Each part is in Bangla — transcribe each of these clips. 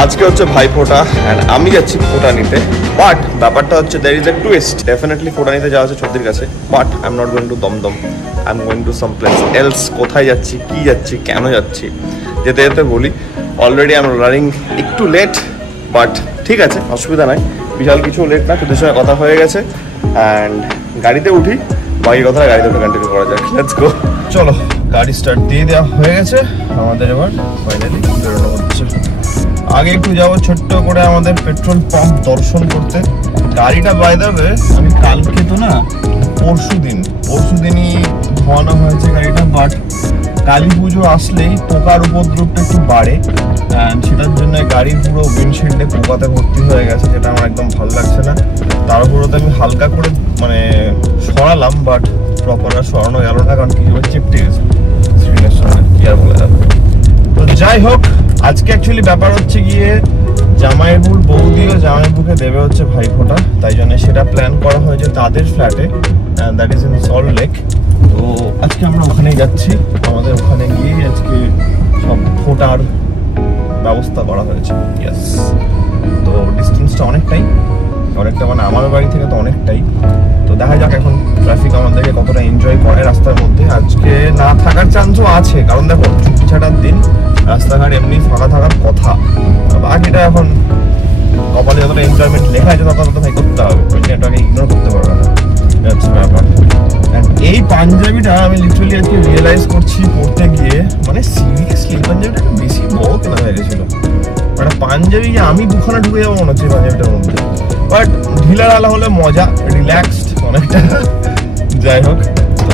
আজকে হচ্ছে ভাইফোঁটা এন্ড আমি যাচ্ছি ফোঁটা নিতে, বাট ব্যাপারটা হচ্ছে there is a twist. Definitely ফোঁটা নিতে যাওয়া হচ্ছে ছর্দির কাছে, but I am not going to Dumdum, I am going to some place else. কোথায় যাচ্ছি, কি যাচ্ছি, কেন যাচ্ছি, যেতে যেতে বলি। অলরেডি আই এম রানিং একটু লেট, বাট ঠিক আছে, অসুবিধা নাই, বিশাল কিছু লেট না, তোদের সঙ্গে কথা হয়ে গেছে। অ্যান্ড গাড়িতে উঠি, বাকি কথা গাড়িতে উঠে কন্টিনিউ করা যাক। Let's go. চলো, গাড়ি স্টার্ট দিয়ে দেওয়া হয়ে গেছে আমাদের, এবার ফাইনালি বেরোনো হচ্ছে। আগে একটু যাবো ছোট্ট করে আমাদের পেট্রোল পাম্প দর্শন করতে। গাড়িটা বাই দ্য ওয়ে আমি কালকে তো না, পরশু দিনই ধোয়ানো হয়েছে গাড়িটা, বাট কালী পুজো আসলেই পোকার উপদ্রবটা একটু বাড়ে, অ্যান্ড সেটার জন্য গাড়ির পুরো উইন্ডশিল্ডে পোকাতে ভর্তি হয়ে গেছে, যেটা আমার একদম ভালো লাগছে না। তার উপরে আমি হালকা করে মানে সরালাম, বাট প্রপার আর সরানো গেল না, কারণ কি চিপটে গেছে স্ক্রিনের সঙ্গে, কি আর বলা যাবে। তো যাই হোক, আজকে অ্যাকচুয়ালি ব্যাপার হচ্ছে গিয়ে জামাইবুর বৌদি ও জামাইবুকে দেবে হচ্ছে ভাইফোঁটা, তাই জন্য সেটা প্ল্যান করা হয়েছে তাদের ফ্ল্যাটে, that is in salt lake. তো আজকে আমরা ওখানেই যাচ্ছি, আমাদের ওখানে গিয়ে আজকে সব ফোঁটার ব্যবস্থা করা হয়েছে। ইয়েস, তো ডিস্টেন্সটা অনেকটা মানে আমার বাড়ি থেকে তো অনেকটাই। তো দেখা যাক এখন ট্রাফিক আমাদেরকে কতটা এনজয় করে রাস্তার মধ্যে। আজকে না থাকার চান্সও আছে, কারণ দেখো ছুটি ছাটার দিন, রাস্তাঘাট এমনি ফাঁকা থাকার কথা। বাকিটা এখন কপালে যতটা এনজয়মেন্ট লেখা আছে ততটা তো ভাই করতে হবে, এটাকে ইগনোর করতে পারবে না, ব্যাপার। এই পাঞ্জাবিটা আমি লিটারালি আজকে রিয়েলাইজ করছি পড়তে গিয়ে, মানে সিরিয়াসলি পাঞ্জাবিটা বেশি বড় কেনা হয়ে গেছিলো। মানে পাঞ্জাবি আমি দুখানা ঢুকে যাবো মনে হচ্ছে পাঞ্জাবিটার মধ্যে, বাট ঢিলার আলা হলে মজা, রিল্যাক্সড অনেকটা। যাই হোক,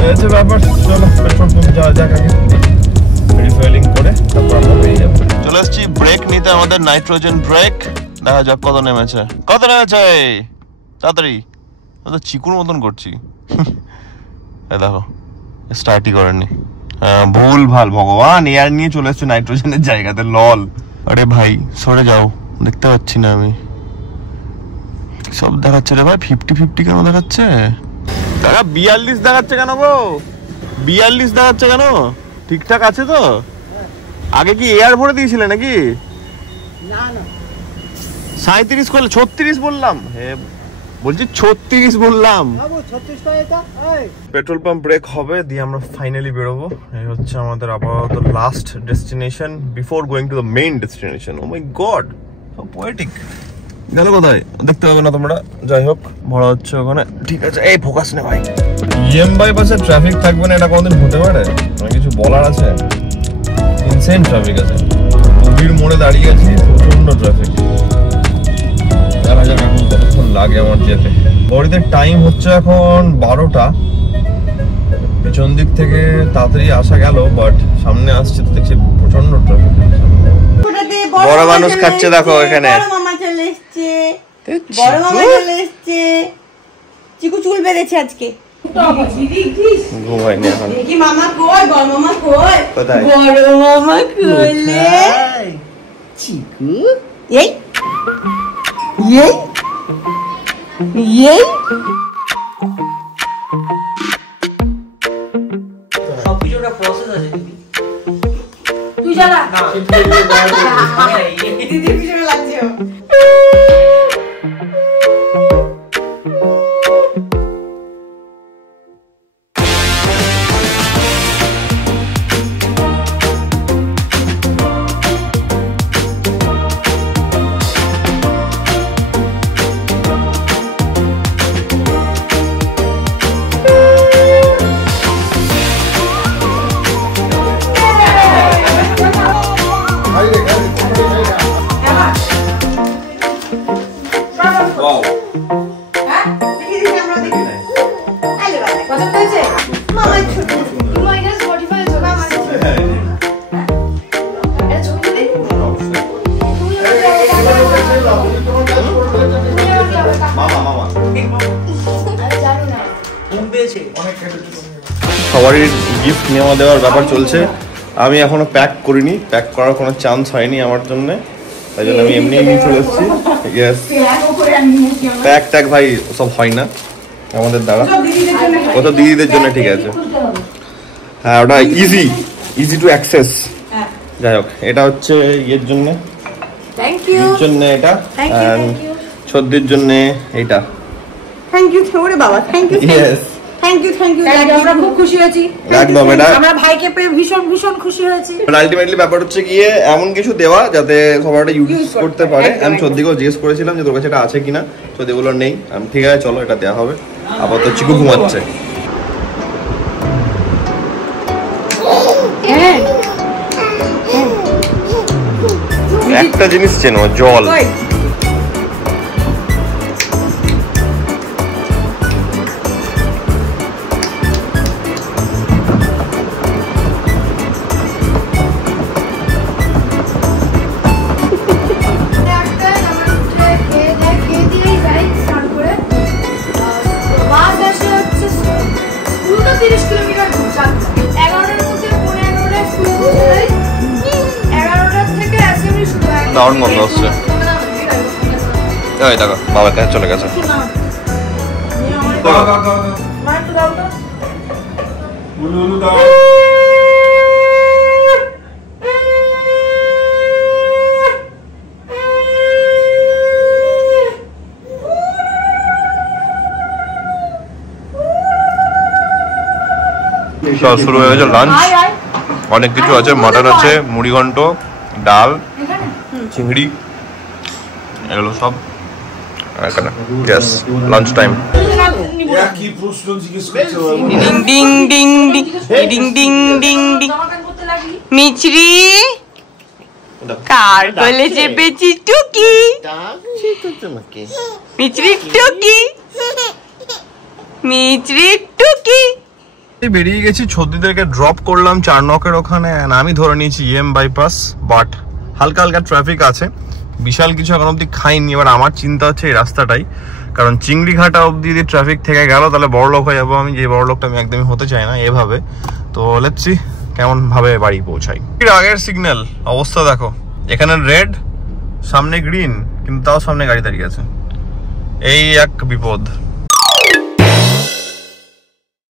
হচ্ছে ব্যাপার। চলো পেট্রোল পাম্প যাওয়া যাক, আগে রিফুয়েলিং করে তারপর আমরা বেরিয়ে যাবো। চলে এসছি ব্রেক নিতে, আমাদের নাইট্রোজেন ব্রেক। দেখা যাক কত নেমেছে তাড়াতাড়ি। তো চিকুর মতন করছি, দেখো স্টার্টই করেনি। ভুল ভাল, ভগবান এয়ার নিয়ে চলে এসছে নাইট্রোজেনের জায়গাতে, লল। আরে ভাই সরে যাও, দেখতে পাচ্ছি না আমি, সব দেখাচ্ছে রে ভাই। 50-50 কেন দেখাচ্ছে? দাদা 42 দেখাচ্ছে কেন গো? 42 দেখাচ্ছে কেন? ঠিকঠাক আছে তো? আগে কি এয়ার ভরে দিয়েছিলে নাকি? না না, 37 করলে 36 বললাম, বলছি 36 বললাম। পেট্রোল পাম্প ব্রেক হবে, দিয়ে আমরা ফাইনালি বেরোবো। এই হচ্ছে আমাদের আপাতত last destination before going to the main destination. Oh my god, so poetic. গেল কোথায় দেখতে পাবে না তোমরা, যাই হোক ভরা হচ্ছে ওখানে, ঠিক আছে। এই ফোকাস নে ভাই, ইএম বাইপাসে ট্রাফিক থাকবে না এটা কোনদিন হতে পারে? মানে কিছু বলার আছে? ইনসেন ট্রাফিক আছে, রুবির মোড়ে দাঁড়িয়ে আছি, প্রচন্ড ট্রাফিক। দেখা যাক এখন কতক্ষণ লাগে আমার যেতে। ঘড়িতে টাইম হচ্ছে এখন 12টা, পিছন দিক থেকে তাড়াতাড়ি আসা গেল, বাট সামনে আসছে তো দেখছি প্রচন্ড ট্রাফিক। বড় মানুষ খাচ্ছে দেখো এখানে, চিকু চুল বেঁধেছে আজকে, ঘুমাইনি এখন। দেখি মামা কই, বড় মামা কই, কোথায় বড় মামা কইলে চিকু, এই এই এই সবকিছুটা প্রসেস আছে দিদি, তুই জানা না দিদি পিছনে লাগছে। সবারই গিফট নেওয়া দেওয়ার ব্যাপার চলছে, আমি এখনো প্যাক করিনি, প্যাক করার কোনো চান্স হয়নি আমার জন্য, তাই জন্য আমি এমনি নিয়ে চলে এসেছি। ইয়েস, প্যাক ট্যাক ভাই সব হয় না আমাদের দ্বারা, কত দিদিদের জন্য ঠিক আছে। হ্যাঁ ওটা ইজি টু অ্যাক্সেস। যাই হোক, এটা হচ্ছে ইয়ের জন্য, থ্যাংক ইউ এর জন্য এটা Thank you, and thank you. সর্দির জন্য এটা থ্যাংক ইউ ওরে বাবা thank you yes thank you আমরা খুব খুশি হয়েছি একদম এটা আমরা ভাইকে পেয়ে ভীষণ ভীষণ খুশি হয়েছি আলটিমেটলি ব্যাপার হচ্ছে গিয়ে এমন কিছু দেওয়া যাতে সবাই এটা ইউজ করতে পারে আমি সর্দিকেও জিজ্ঞেস করেছিলাম যে তোর কাছে এটা আছে কিনা সর্দি বললো নেই আমি ঠিক আছে চলো এটা দেওয়া হবে আপাতত চিকু ঘুমাচ্ছে একটা জিনিস চেনো জল দারুণ গন্ধ আসছে এই দেখো বাবার কাছে চলে গেছে শুরু হয়ে গেছে লাঞ্চ অনেক কিছু আছে মাটন আছে মুড়ি ঘন্ট ডাল চিংড়ি এগুলো সব এখানে ইয়েস লাঞ্চ টাইম ডিং ডিং ডিং ডিং ডিং ডিং ডিং মিচরি কার কোলে চেপেছি টুকি মিচরি টুকি মিচরি টুকি বেরিয়ে গেছি ছদ্দিদেরকে ড্রপ করলাম 4 নকের ওখানে and আমি ধরে নিয়েছি EM বাইপাস বাট হালকা হালকা ট্রাফিক আছে বিশাল কিছু এখন অব্দি খাইনি এবার আমার চিন্তা হচ্ছে এই রাস্তাটাই কারণ চিংড়ি ঘাটা অব্দি যদি ট্রাফিক থেকে গেল তাহলে বড় লোক হয়ে যাবো আমি যে বড় লোকটা আমি একদমই হতে চাই না এভাবে তো লেটস সি কেমন ভাবে বাড়ি পৌঁছাই এর আগের সিগন্যাল অবস্থা দেখো এখানে রেড সামনে গ্রিন কিন্তু তাও সামনে গাড়ি দাঁড়িয়ে আছে এই এক বিপদ